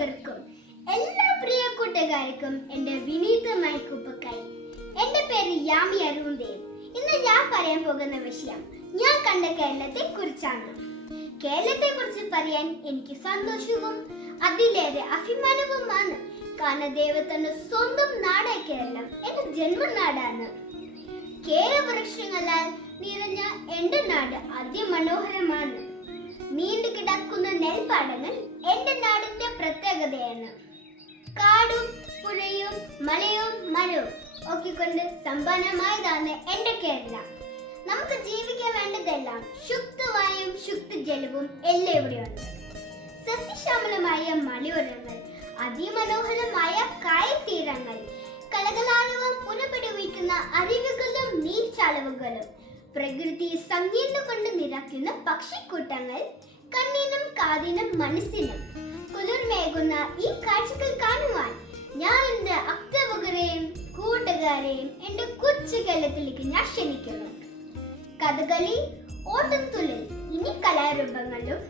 അധ്യാപകർക്കും എല്ലാ പ്രിയ കൂട്ടുകാർക്കും എൻ്റെ വിനീതമായ കുപ്പക്കൈ. എൻ്റെ പേര് യാമി അരുൺദേവ്. ഇന്ന് ഞാൻ പറയാൻ പോകുന്ന വിഷയം ഞാൻ കണ്ട കേരളത്തെ കുറിച്ചാണ്. കേരളത്തെ കുറിച്ച് പറയാൻ എനിക്ക് സന്തോഷവും അതിലേറെ അഭിമാനവുമാണ്. കാരണം ദൈവത്തിന്റെ സ്വന്തം നാടായ കേരളം എൻ്റെ ജന്മനാടാണ്. കേരവൃക്ഷങ്ങളാൽ നിറഞ്ഞ എൻ്റെ നാട് അതിമനോഹരമാണ്. നീണ്ടു കിടക്കുന്ന നെൽപ്പാടങ്ങൾ എൻ്റെ നാടിന്റെ പ്രത്യേകതയാണ്. കാടും പുഴയും മലയും മരവും ഒക്കെ കൊണ്ട് സമ്പന്നമായതാണ് എൻ്റെ കേരളം. നമുക്ക് ജീവിക്കാൻ വേണ്ടതെല്ലാം ശുദ്ധവായും ശുദ്ധജലവും എല്ലാം ഇവിടെയുണ്ട്. സസ്യശ്യാമലമായ മലയോരങ്ങൾ, അതിമനോഹരമായ കായൽ തീരങ്ങൾ, കലകലാരവം പുനഃപിടിവിക്കുന്ന അരുവികളും നീർച്ചാലവുകളും, പ്രകൃതി സംഗീതം കൊണ്ട് നിറയ്ക്കുന്ന പക്ഷിക്കൂട്ടങ്ങൾ, കണ്ണിനും കാതിനും മനസ്സിനും കുളിർമേകുന്ന ഈ കാഴ്ചകൾ കാണുവാൻ ഞാൻ എൻ്റെ അധ്യാപകരെയും കൂട്ടുകാരെയും എൻ്റെ കൊച്ചു കേരളത്തിലേക്ക് ഞാൻ ക്ഷണിക്കുന്നു. കഥകളി, ഓട്ടംതുള്ളൽ, ഇനി കലാരൂപങ്ങളും,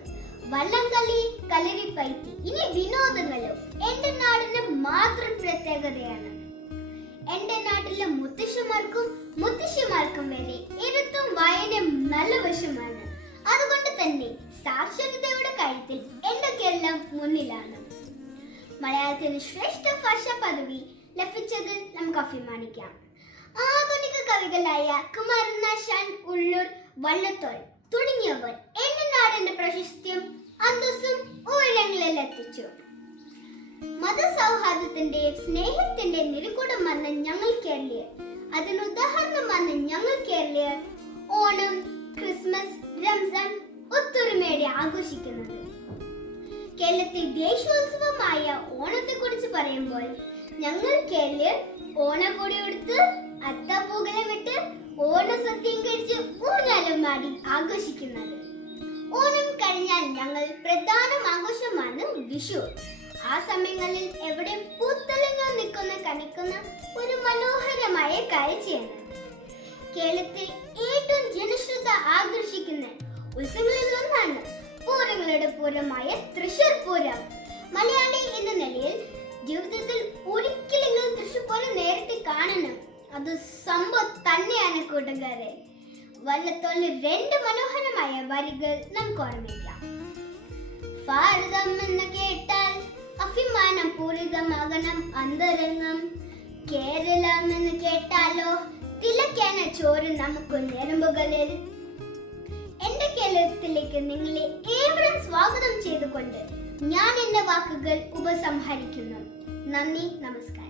വള്ളംകളി, കളരിപ്പയറ്റ്, ഇനി വിനോദങ്ങളും എൻ്റെ നാടിന് മാത്രം പ്രത്യേകതയാണ്. എൻ്റെ നാട്ടിലെ മുത്തശ്ശിമാർക്കും വരെ എഴുത്തും വായനയും നല്ല വശമാണ്. അതുകൊണ്ട് തന്നെ സാക്ഷരതയുടെ കാര്യത്തിൽ എൻ്റെ കേരളം മുന്നിലാണ്. മലയാളത്തിന് ശ്രേഷ്ഠ ഭാഷാ പദവി ലഭിച്ചതിൽ നമുക്ക് അഭിമാനിക്കാം. ആധുനിക കവികളായ കുമാരനാശാൻ, ഉള്ളൂർ, വള്ളത്തോൾ തുടങ്ങിയവർ എൻ്റെ നാടിന്റെ പ്രശസ്തിയും അന്തസ്സും ഉയരങ്ങളിൽ എത്തിച്ചു. മതസൗഹാർദ്ദത്തിന്റെയും സ്നേഹത്തിന്റെ നിരകൂടമാണ് ഞങ്ങൾ കേരളീയർ. അതിനുദാഹരണമാണ് ഞങ്ങൾ കേരളീയർ ഓണം, ക്രിസ്മസ്, റംസാൻ ഒത്തൊരുമയോടെ ആഘോഷിക്കുന്നത്. കേരളത്തെ ദേശീയോത്സവമായ ഓണത്തെ കുറിച്ച് പറയുമ്പോൾ ഞങ്ങൾ കേരളീയർ ഓണക്കോടി എടുത്ത് അത്തപ്പൂക്കലമിട്ട് ഓണസദ്യയും കഴിച്ച് ഊഞ്ഞാലും ആടി ആഘോഷിക്കുന്നത്. ഓണം കഴിഞ്ഞാൽ ഞങ്ങൾ പ്രധാന ആഘോഷമാണ് വിഷു. ആ സമയങ്ങളിൽ എവിടെ പൂത്തലങ്ങൾ കണിക്കുന്ന ഒരു മനോഹരമായ കാഴ്ചയാണ്. കേരളത്തെ ഏറ്റവും ജനശ്രദ്ധ ആകർഷിക്കുന്ന ഉത്സവങ്ങളിൽ ഒന്നാണ് പൂരങ്ങളുടെ പൂരമായ തൃശ്ശൂർ പൂരം. മലയാളി എന്ന നിലയിൽ ജീവിതത്തിൽ ഒരിക്കലെങ്കിലും തൃശ്ശൂർ പൂരം നേരിട്ട് കാണണം. അത് സംഭവം തന്നെയാണ് കൂട്ടുകാരെ. വള്ളത്തോളിന് രണ്ട് മനോഹരമായ വരികൾ നമുക്ക് ഓർമ്മിക്കാം. ഭാരതം എന്ന് കേട്ടാൽ അഭിമാനം പൂരിതമാകണം അന്തരംഗം. കേരളം എന്ന് കേട്ടാലോ തിലക്കാന ചോറ് നമുക്ക് ഞരമ്പുകളിൽ. എന്റെ കേരളത്തിലേക്ക് നിങ്ങളെ ഏവരും സ്വാഗതം ചെയ്തുകൊണ്ട് ഞാൻ എന്റെ വാക്കുകൾ ഉപസംഹരിക്കുന്നു. നന്ദി, നമസ്കാരം.